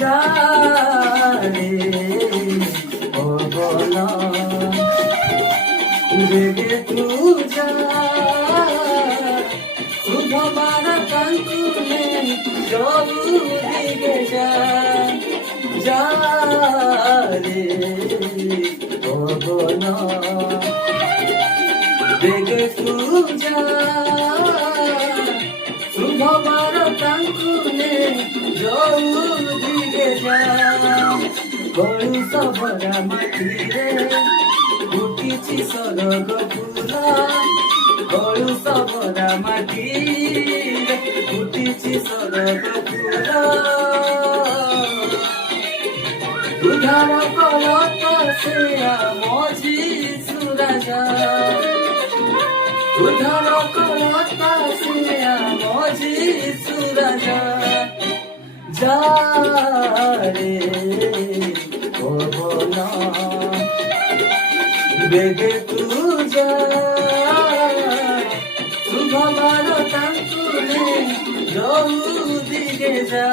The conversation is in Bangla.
যারে ভবনা বেগে তুজা শুভবার কাঙ্কুনে জৌদিগে যারে ভবনা বেগে তুজা শুভবার কাঙ্কুনে জৌদিগে গরু সভরা মাটিরে ফুটিছি সরগ ফুল গরু সভরা মাটিরে ফুটিছি সরগ ফুল দুধার কলক সেয়া মঝি সুরাজা দুধার কলক সেয়া মঝি সুরাজা যারে ভবনা বেগে তুজা শুভবার কাঙ্কুনে জৌদিগে যা